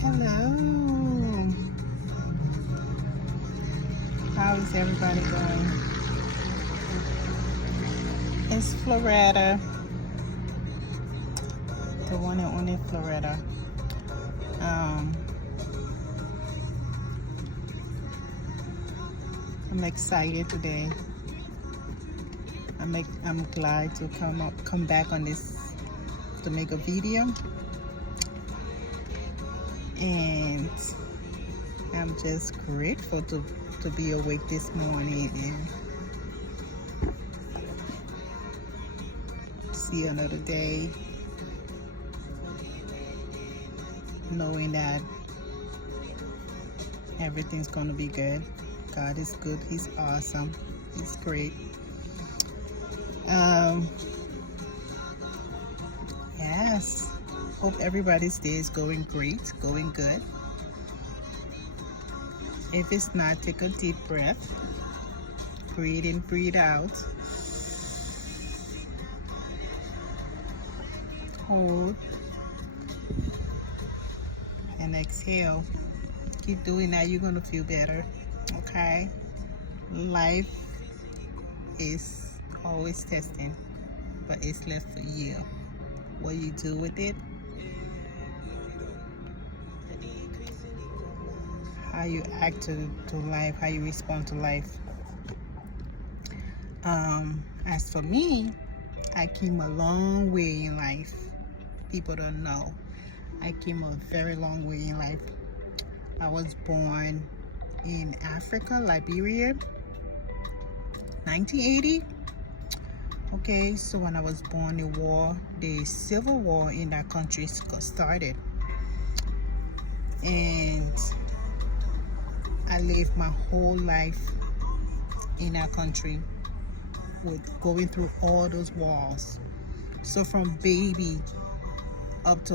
Hello. How is everybody doing? It's Florida. The one and only Florida. I'm excited today. I'm glad to come back on this to make a video, and I'm just grateful to be awake this morning and see another day, knowing that everything's gonna be good. God is good. He's awesome. He's great. Yes. Hope everybody's day is going great, going good. If it's not, take a deep breath. Breathe in, breathe out. Hold. And exhale. Keep doing that. You're going to feel better. Okay? Life is always testing, but it's left for you. What you do with it, how you act to life, how you respond to life. As for me, I came a long way in life. People don't know. I came a very long way in life. I was born in Africa, Liberia, 1980. Okay, so when I was born, the civil war in that country started, and I lived my whole life in that country with going through all those wars. So from baby up to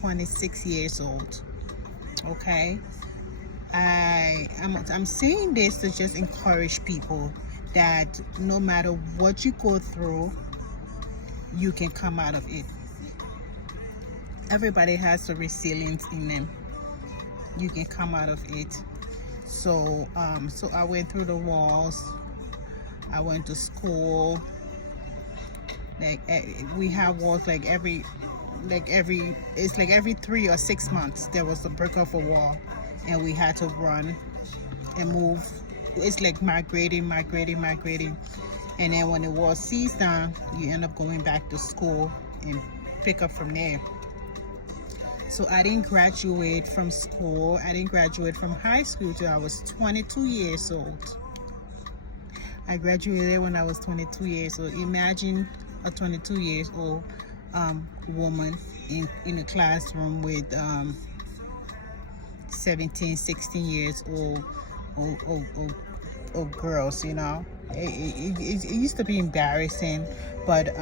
26 years old. Okay, I'm saying this to just encourage people that no matter what you go through, you can come out of it. Everybody has the resilience in them. You can come out of it. So I went through the walls. I went to school. Like we have wars like every 3 or 6 months there was a break of a wall, and we had to run and move. It's like migrating, and then when the war ceased down, you end up going back to school and pick up from there. So I didn't graduate from school. I didn't graduate from high school till I was 22 years old. I graduated when I was 22 years old. Imagine a 22 years old woman in a classroom with 17, 16 years old girls, you know. It used to be embarrassing, but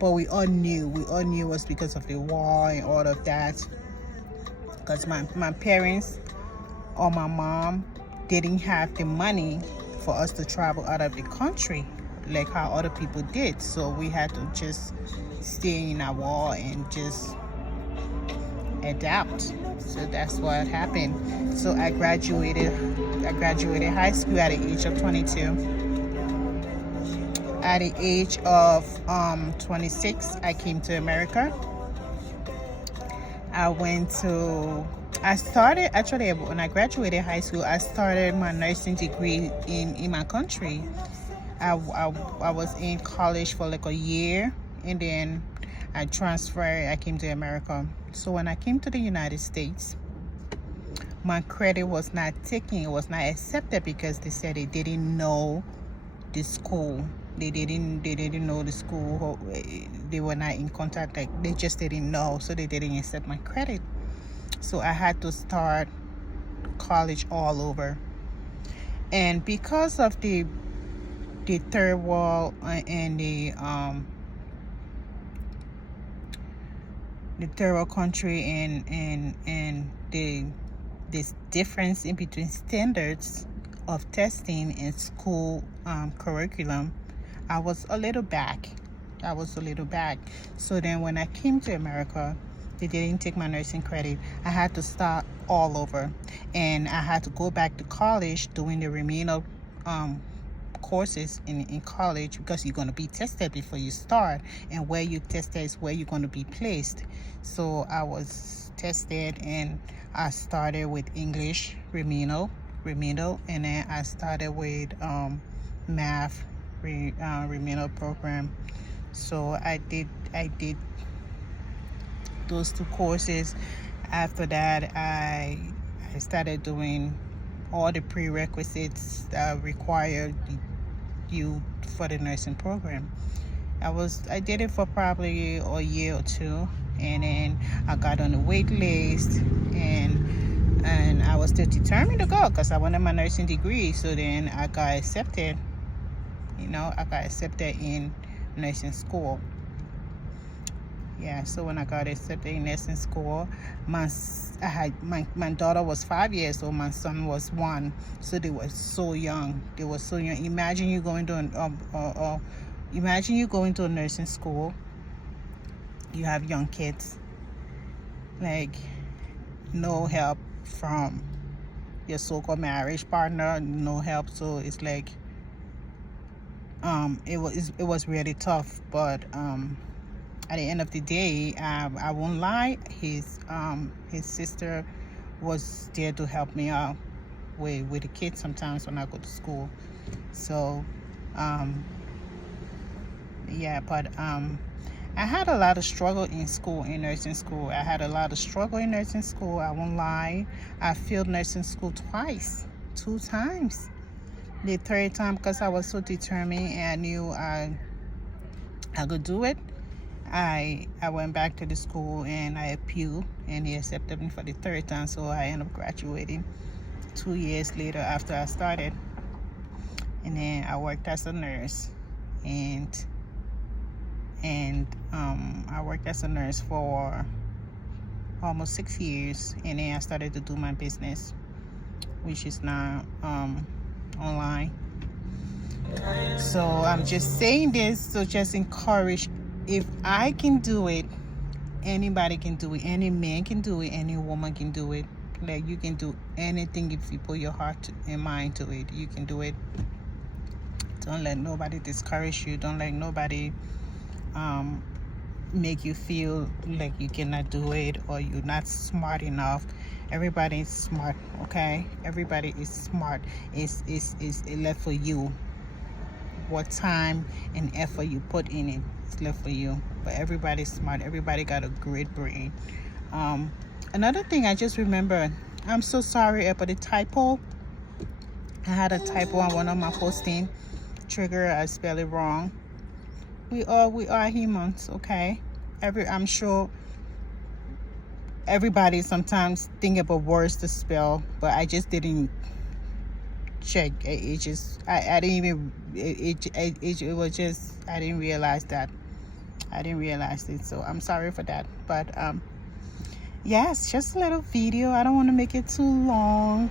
we all knew it was because of the war and all of that. Because my parents or my mom didn't have the money for us to travel out of the country like how other people did. So we had to just stay in our wall and just adapt. So that's what happened. So I graduated high school at the age of 22. At the age of 26, I came to America. When I graduated high school, I started my nursing degree in my country. I was in college for like a year, and then I transferred. I came to America. So when I came to the United States, my credit was not taken. It was not accepted because they said they didn't know the school. They didn't know the school. They were not in contact. Like, they just didn't know, so they didn't accept my credit. So I had to start college all over. And because of the third world and the third world country, and the this difference in between standards of testing and school curriculum, I was a little back. So then when I came to America, they didn't take my nursing credit. I had to start all over, and I had to go back to college doing the remaining courses in college, because you're going to be tested before you start, and where you tested is where you're going to be placed. So I was tested, and I started with English remedial, and then I started with math remedial program. So I did those two courses. After that, I started doing all the prerequisites that required you for the nursing program. I did it for probably a year or two, and then I got on the wait list, and I was still determined to go because I wanted my nursing degree. So then I got accepted. I got accepted in nursing school. Yeah, so when I got accepted in nursing school, my daughter was 5 years old, my son was 1, so they were so young. Imagine you going to a nursing school. You have young kids, like no help from your so-called marriage partner, no help. So it's like it was really tough, but at the end of the day, I won't lie, his sister was there to help me out with the kids sometimes when I go to school. So yeah, but I had a lot of struggle in nursing school. I won't lie. I failed nursing school twice, 2 times. The third time, because I was so determined and I knew I could do it, I went back to the school and I appealed, and they accepted me for the third time. So I ended up graduating 2 years later after I started. And then I worked as a nurse, and I worked as a nurse for almost 6 years, and then I started to do my business, which is now online. So I'm just saying this to just encourage, if I can do it, anybody can do it. Any man can do it, any woman can do it. Like, you can do anything if you put your heart and mind to it. You can do it. Don't let nobody discourage you. Don't let nobody make you feel like you cannot do it or you're not smart enough. Everybody is smart, okay? Everybody is smart. It's left for you. What time and effort you put in it, it's left for you. But everybody's smart. Everybody got a great brain. Another thing I just remembered, I'm so sorry about the typo. I had a typo on one of my posting. Trigger, I spelled it wrong. We are humans, okay? I'm sure everybody sometimes think about words to spell, but I just didn't check. It was just, I didn't realize that. I didn't realize it, so I'm sorry for that. But yes, just a little video. I don't want to make it too long.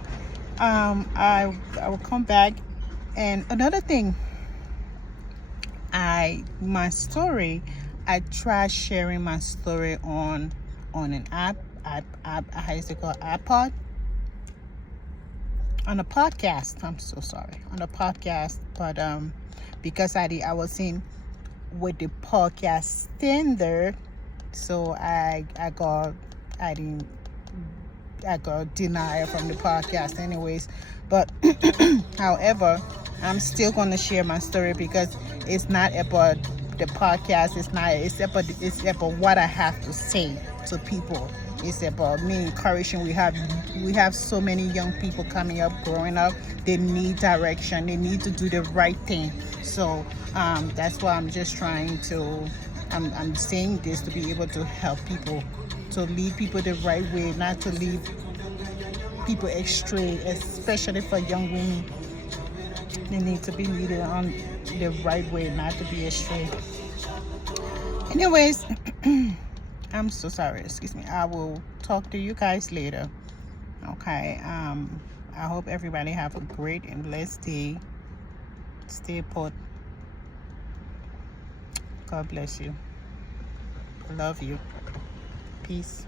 I will come back. And another thing, my story, I tried sharing my story on an app, how is it called, iPod? On a podcast. I'm so sorry, on a podcast. But because I was in with the podcast standard, so I got denied from the podcast anyways. But however, I'm still going to share my story because it's not about the podcast. It's about what I have to say to people. It's about me encouraging. We have so many young people coming up, growing up. They need direction. They need to do the right thing. So that's why I'm just trying to. I'm saying this to be able to help people, to lead people the right way, not to lead people astray, especially for young women. They need to be kneaded on the right way, not to be astray. Anyways, I'm so sorry, excuse me. I will talk to you guys later. Okay, I hope everybody have a great and blessed day. Stay put. God bless you. Love you. Peace.